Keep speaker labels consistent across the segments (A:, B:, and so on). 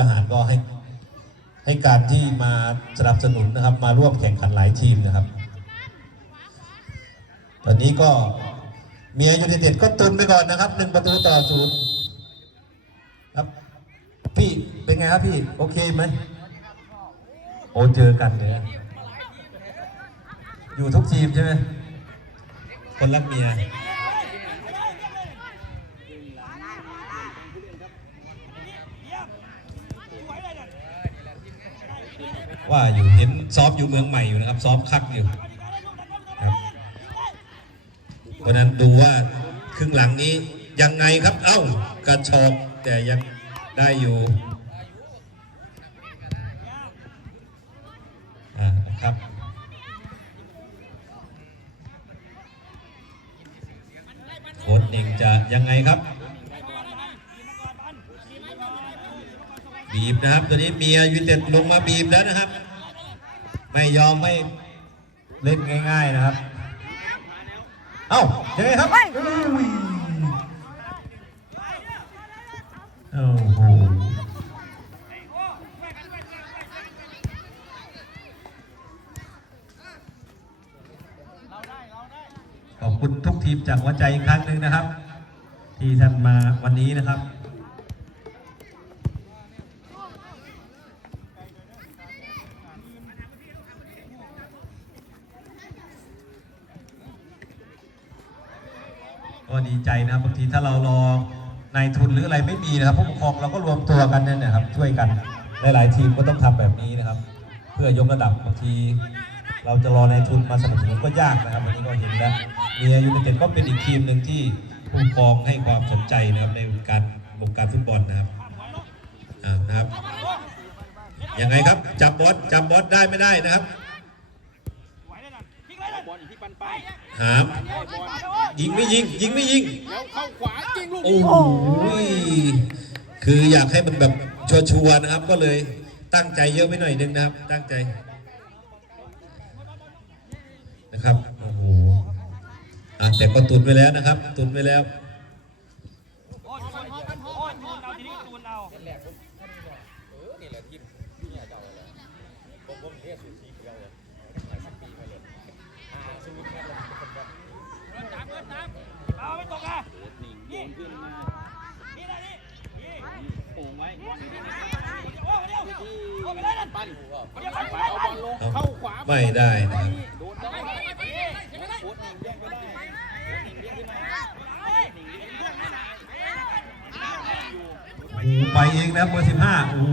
A: ทหารก็ให้ให้การที่มาสนับสนุนนะครับ มาร่วมแข่งขันหลายทีมนะครับ ตอนนี้ก็เมียยูไนเต็ดก็ตุนไปก่อนนะครับหนึ่งประตูต่อศูนย์ครับพี่เป็นไงครับพี่โอเคไหมโอ้เจอกันเลยนะอยู่ทุกทีมใช่ไหมคนรักเมีย ว่าอยู่เห็นซ้อมอยู่เมืองใหม่อยู่นะครับ ซ้อมคักอยู่ครับเพราะนั้นดูว่าครึ่งหลังนี้ยังไงครับ เอ้ากระชอกแต่ยังได้อยู่ครับโค้ชเองจะยังไงครับบีบนะครับ ตัวนี้เมียยูเต็ดลงมาบีบแล้วนะครับ ไม่ยอมไม่เล่นง่าย ๆนะครับ เอ้ายังไงครับอุ้ยโอ้โหขอบคุณทุกทีมจากหัวใจอีกครั้งหนึ่งนะครับ ที่ท่านมาวันนี้นะครับ ก็ดีใจนะครับบางทีถ้าเรารอนายทุนหรืออะไรไม่มีนะครับผู้ปกครองเราก็รวมตัวกันเนี่ยนะครับช่วยกันหลายๆทีมก็ต้องทำแบบนี้นะครับ เพื่อยกระดับบางทีเราจะรอนายทุนมาสนับสนุนก็ยากนะครับวันนี้ก็เห็นแล้วเมียยูไนเต็ดก็เป็นอีกทีมหนึ่งที่ผู้ปกครองให้ความสนใจนะครับในการวงการฟุตบอลนะครับอ่านะครับยังไงครับจับบอสจับบอสได้ไม่ได้นะครับ หาม
B: ได้บอล
A: ยิงไม่ยิง ยิงไม่ยิง
B: แล้วเข้าขวาจริงลูก
A: โอ้โหคืออยากให้มันแบบชัวร์ๆนะครับ ก็เลยตั้งใจเยอะไปหน่อยนึงนะครับ ตั้งใจ นะครับโอ้โหอะแต่ก็ตุนไว้แล้วนะครับ ตุนไว้แล้ว
C: โอ้ยโอ้ยโอ้ยตูนเอาทีนี้ตูนเอาเอา เข้า
B: ขวา
A: ไม่ได้นะครับ
B: โดนได้โค้ดหนิงแย่งไปได้โค้ดหนิงเรียกขึ้นมาโค้ดหนิงเรียกขึ้นมาอยู่
A: โอ้โหไปเองนะครับเบอร์สิบห้าโอ้โห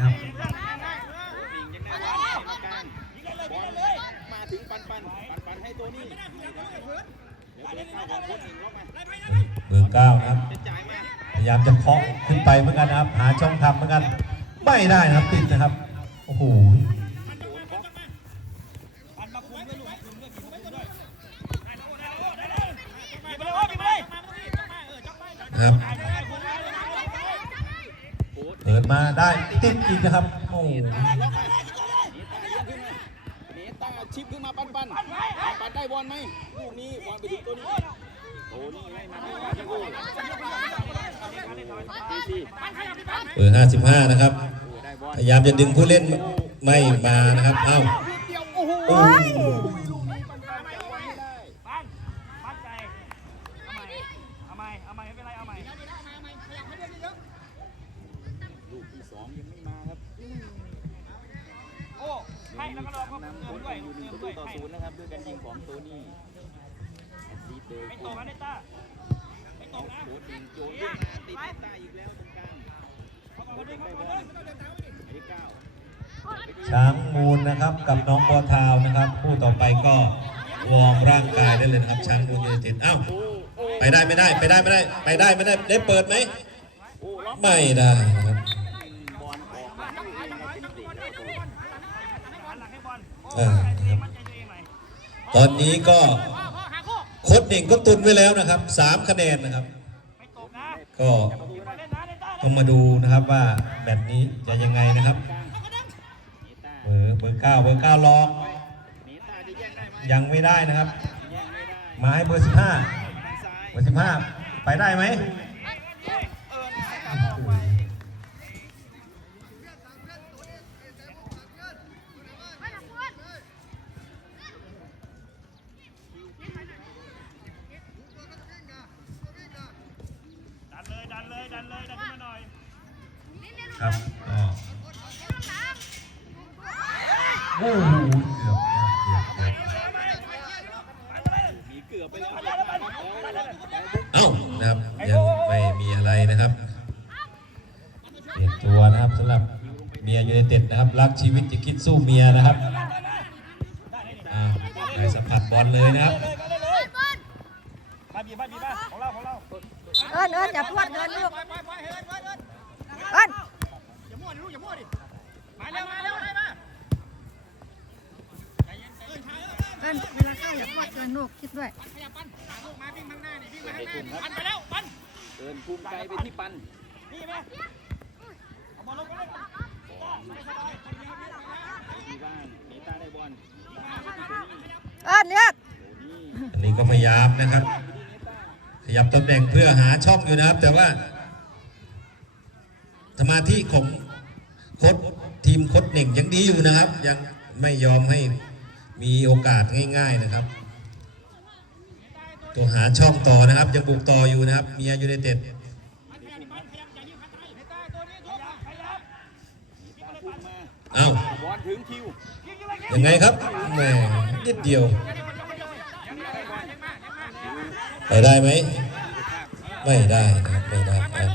A: ครับ
B: โค้ดหนิงยังไงวะกลางบอลมาถึงปันปันปันปันให้ตัวนี้เดี๋ยวเดินเข้าของโค้ดหนิงล็อกมา
A: เบอร์เก้านะครับ
B: จะจ่ายมา
A: พยายามจะเคาะขึ้นไปเหมือนกันนะครับ หาช่องทำเหมือนกัน ไม่ได้นะครับติดนะครับ โอ้โห
C: ค
A: รับเปิดมาได้ติดอีกนะครับ โอ้โห
B: ล็อกมาเนต้าชิปขึ้นมาปันปันปันได้บอลไหมลูกนี้บอลไปถึงตัวนี้
A: เบอร์ห้าสิบห้านะครับ
B: โอ้ได้บอล
A: พยายามจะดึงผู้เล่นไม่มานะครับ เอ้า
B: เดียวโอ้โห
A: โอ้โห
B: ปันปันจับไว้ไม่ได้
C: ปันปันใจเอาใหม่เอาใหม่เอาใหม่ไม่เป็นไรเอาใหม่
B: ลูกที่สองยังไม่มาครับ
C: โอ้ให้แล้วก็รอเขา
B: นำ
C: เติ
B: ผมล
C: ด้วย
B: อยู่หนึ่งประตู
C: ด้วย
B: ต่อ
C: ให้
B: ศูนย์นะครับด้วยการยิงของโตนี่แอสซีเตอร์
C: ไม่ตกนะเนต้าไม่ตกนะ
B: โค้ดยิงโจนขึ้นมาติดเนต้าอีกแล้วตรงกลาง
C: เขาก่อน
B: โค้
C: เขา
B: ยัง
C: ก่
B: ได้บอ
C: ลย
B: ลหมายเก้า
A: ช้างมูลนะครับกับน้องบัวทาวนะครับผู้ต่อไปก็วอร์มร่างกายได้เลยนะครับช้างมูลยูไนเต็ดอ้า
B: โอ้โอ้
A: ไปได้ไม่ได้ไปได้ไม่ได้ไปได้ไม่ได้ได้เปิดไหมไม่ได้ครับ
C: ตอน
A: นี้ก็ โค้ดหนึ่งก็ตุนไว้แล้วนะครับสามคะแนนนะครับ
C: ก็ต้
A: องมาดูนะครับว่าแบบนี้จะยังไงนะครับ
B: เบ
A: อร์เบอร์เก้าเบอร์เก้าลอง
B: ยังไม่
A: ได้นะครับ
B: ไม่ได้
A: มาให้เบอร์สิบห้าเบอร์สิบห้าไปได้ไหม
B: เอิญสกัดออกไป
A: ครับก็โอ้โหเกือบเกือบเกือบ
B: เอ้า
A: นะครับยังไม่มีอะไรนะครับเปลี่ยนตัวนะครับสำหรับเมียยูไนเต็ดนะครับ รักชีวิตจะคิดสู้เมียนะครับได้สัมผัสบอลเลยนะครับ
C: บีบมาบีบมาของเราของเรา
D: เอิญเอิญอย่าพวดเอิญลูกเอิญ
C: อย่ามั่วดิลูกอย่ามั่วดิมา เร็วมาเร็วมา
D: เอิญเวลาเข้าอย่าพวดเอิญลูกคิดด้วย
C: มาวิ่งข้างหน้านี่วิ่งมา
B: ให้
C: ข้างห
B: คุ
C: น้า
B: ณครับ
C: ปันไปแล้วปัน
B: เดินภูมิใจไปที่ปัน
C: นี่ไหมเอาบอลลงไปเลย
B: ที่บ้านเนีต้าได้บอล
D: เอิญเลือก
A: อันนี้ก็พยายามนะครับ ขยับตำแหน่งเพื่อหาช่องอยู่นะครับ แต่ว่า สมาธิของโค้ช ทีมโค้ชเหน่งยังดีอยู่นะครับ ยังไม่ยอมให้มีโอกาสง่าย ๆนะครับ ตัวหาช่องต่อนะครับยังบุกต่ออยู่นะครับเมียยูไนเต็ด
B: นีต้าพุ่งมา
A: เอ้า
B: อลถึงคิว
A: ยังไงครับแหมนิดเดียวไปได้ไหมไม่ได้นะครับไม่ได้ครับ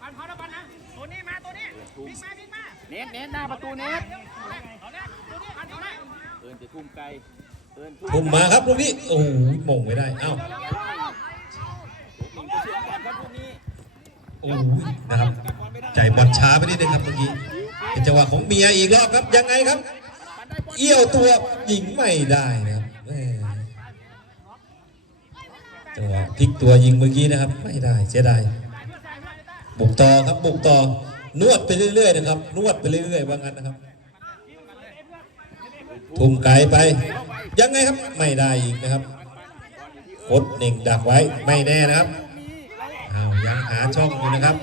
C: ปันพอแล้วปันนะตัวนี้มาตัวนี้วิ่งมาวิ่งมา
B: เน็ตเน็ตหน้าประตู เน็ต
C: เอาละตัวนี้ปันเอาละ
B: เอิญจะทุ่มไกลเอิญ
A: พุ่มมาครับลูกนี้โอ้โหมงไม่ได้เอ้า
B: ยิงกระเสียงก่อนครับลูกนี้
A: โอ้โหนะครับใจบอลช้าไปนิดนึงครับเมื่อกี้เป็นจังหวะของเมียอีกรอบครับยังไงครับ เอี้ยวตัวยิงไม่ได้นะครับแม่จังหวะพลิกตัวยิงเมื่อกี้นะครับ ไม่ได้เสียดายบุกต่อครับบุกต่อ นวดไปเรื่อยๆนะครับ นวดไปเรื่อยๆว่างั้นนะครับทุ่มไกลไป ยังไงครับไม่ได้อีกนะครับโคดเน่งดักไว้ไม่แน่นะครับอ้าวยังหาช่องอยู่นะครับ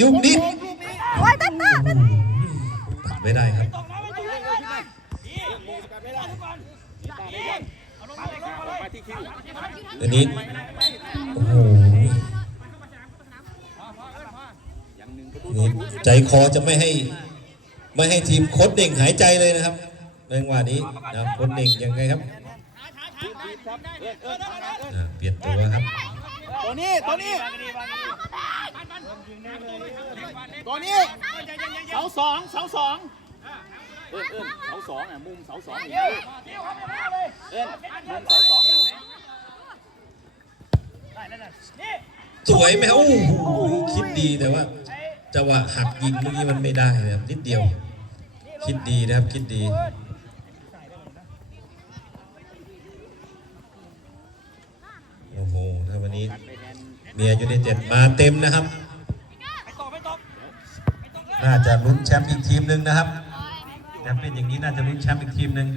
B: ยุ
A: บนิด
B: ลูกนี้
D: ตัดตั
A: ดไม่ได้ครับ
B: ตันนี้
A: ใจคอจะไม่ให้ไม่ให้ทีมโคดเน่งหายใจเลยนะครับในจังหวะนี้นะโคดเน่งยังไงครับ
B: ครับเอิญเอิญทำงานเอิญ
A: อ่าเปลี่ยนตัวครับ
B: ตัวนี้ตัวนี้
C: วางดีวางดี
B: ตัวนี้เสาสองเสาสองเอิญเอิญเสาสองอะมุมเสาสองเห็นไหมเอิญมุมเสาสองเห็นไหม
C: ได้แล้วนะนี่
A: สวยไหมครับโอ้โหคิดดีแต่ว่า จังหวะหักยิงเมื่อกี้มันไม่ได้นะครับนิดเดียว คิดดีนะครับคิดดีโอ้โหถ้าวันนี้เมียยูไนเต็ดมาเต็มนะครับ น่าจะลุ้นแชมป์อีกทีมหนึ่งนะครับแต่เป็นอย่างนี้น่าจะลุ้นแชมป์อีกทีมหนึ่ง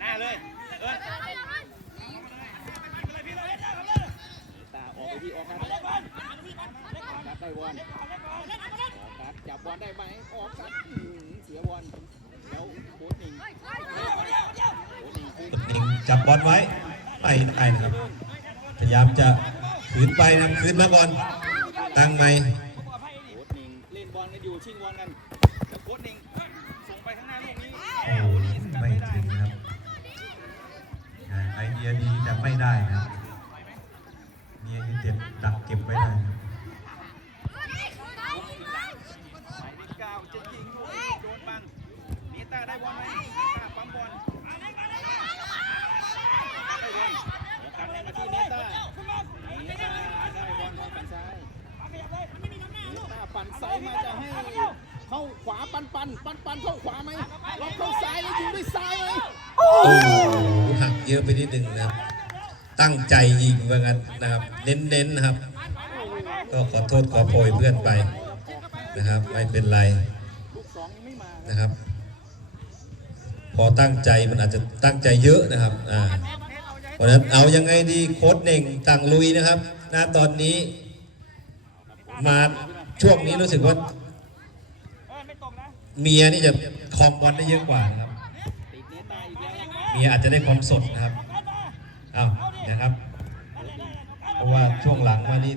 B: หน้าเลยเอิญตาออกไปที่ออกกัดออกกัด ได้บอลออกกัดจับบอลได้ไหมออกกัดเสียบอลแล้วโค้ชหนิงโค้ชหนิงคือ
A: หนิงจับบอลไว้ไม่ได้นะครับ พยายามจะขืนไปนำคืนมาก่อนตั้งไหม
B: โค้ชหนิงเล่นบอลกันอยู่ชิงบอลกันแต่โค้ชหนิงส่งไปข้างหน้าลูกนี้
A: โอ้โหไม่ถึงนะครับไอเดียดีแต่ไม่ได้นะครับเมียยูไนเต็ดดักเก็บไว้ได้นะครับ
B: สายที่เก้าจะยิงลูกนี้โดนบังนีต้า ได้บอลไหมปั๊มบอลกลับมาที่นีต้านีต้าได้บอลทางฝั่งซ้ายนีต้าปั่นซ้ายมาจะให้เข้าขวาปันปันปันปันเข้าขวาไหมล็อกเข้าซ้ายแล้วยิงด้วยซ้ายไหม
A: โอ้โหหักเยอะไปนิดนึงนะครับตั้งใจยิงว่างั้นนะครับ เน้นๆนะครับ ก็ขอโทษขอโพยเพื่อนไปนะครับ ไม่เป็นไร
B: ลูกสองยังไม่มา
A: นะครับ พอตั้งใจมันอาจจะตั้งใจเยอะนะครับอ่าเพราะนั้นเอายังไงดีโค้ดเน่งต่างลุยนะครับณตอนนี้มาช่วงนี้รู้สึกว่า
C: เมี
A: ยนี่จะคลองบอลได้เยอะกว่านะครับเมียอาจจะได้ความสดนะครับอ้าวนะครับ เพราะว่าช่วงหลังมานี่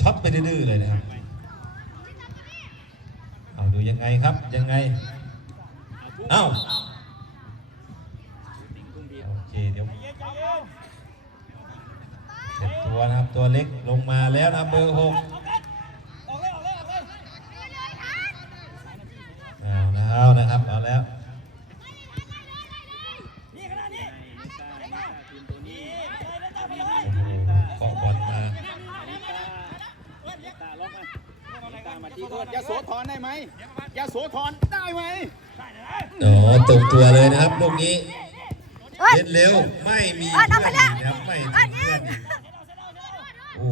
A: ช็อตไปดื้อเลยนะครับเอาดูยังไงครับยังไง เอ้าโอเคเดี๋ยวเสร็จตัวนะครับตัวเล็กลงมาแล้วนะครับเบอร์หกเอาแล้วนะครับเอาแล้ว
C: นี่ขนาดนี้
B: ทีมตัวนี้
A: โอ้โหเกาะบอลมา
B: ตาล็อกมาตามาที่เอิร์ดยาโสธรได้ไหมยาโสธรได้ไหม
A: อ๋อตรงตัวเลยนะครับลูกนี้
D: เอิ้น
A: เล่นเร็วไม่มี
D: เอิ้น
A: เพื่
D: เอา
A: อน
D: ไป
A: อี
D: แล้ว
A: กนะครับไม่
D: เอิ้
A: ถึ
D: น
A: งเพื่อนอีกโอ้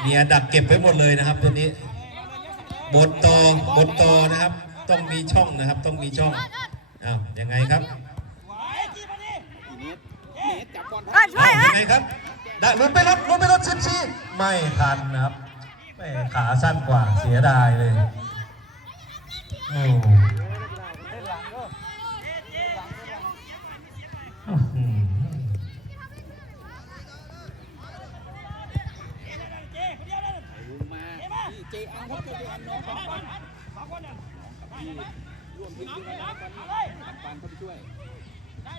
A: เมียดักเก็บไว้หมดเลยนะครับตัวนี้บทต่อบทต่อนะครับ ต้องมีช่องนะครับ ต้องมีช่องอ้าวยังไงครับ
B: อีเนสเนสจับบอล
D: เอิ้นช่วย
A: อ้าว
D: เอิ้
A: ยั
D: น
A: งไงครับได้ลุ้นไปรถลุ้นไปรถชิปชีไม่ทันนะครับแม่ขาสั้นกว่าเสียดายเลยโอ้อื้
B: ที่เจอันครับเจอันน้องของปันที่ร่วมทีมด้วยนะครับตอนนี้ปันเข้าไปช่วยไม่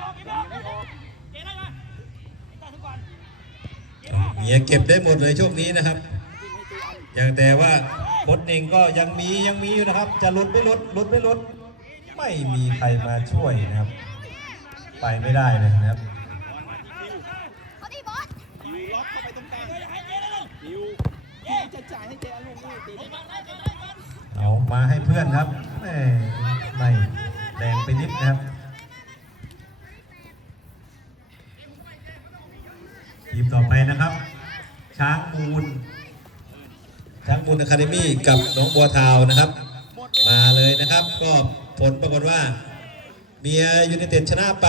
B: ออกไม่ออก
A: เกได้ไหมทุกคนเนี่ยเก็บได้หมดเลยช่วงนี้นะครับ
B: อ
A: ย่างแต่ว่าโค้ชเองก็ยังมียังมีอยู่นะครับ จะลดไม่ลดลดไม่ลดไม่มีใครมาช่วยนะครับ ไปไม่ได้เลยนะครับ
B: คิวล็อกเข้าไปตรงกลางคิวคิวจะจ่ายให้เจอันลงนี่ตี
A: เอามาให้เพื่อนครับไม่แรงไปนิดนะครับทีมต่อไปนะครับ ช้างมูล ช้างมูลอะคาเดมี่กับน้องบัวทาวนะครับ มาเลยนะครับ ก็ผลปรากฏว่า เมียยูไนเต็ดชนะไป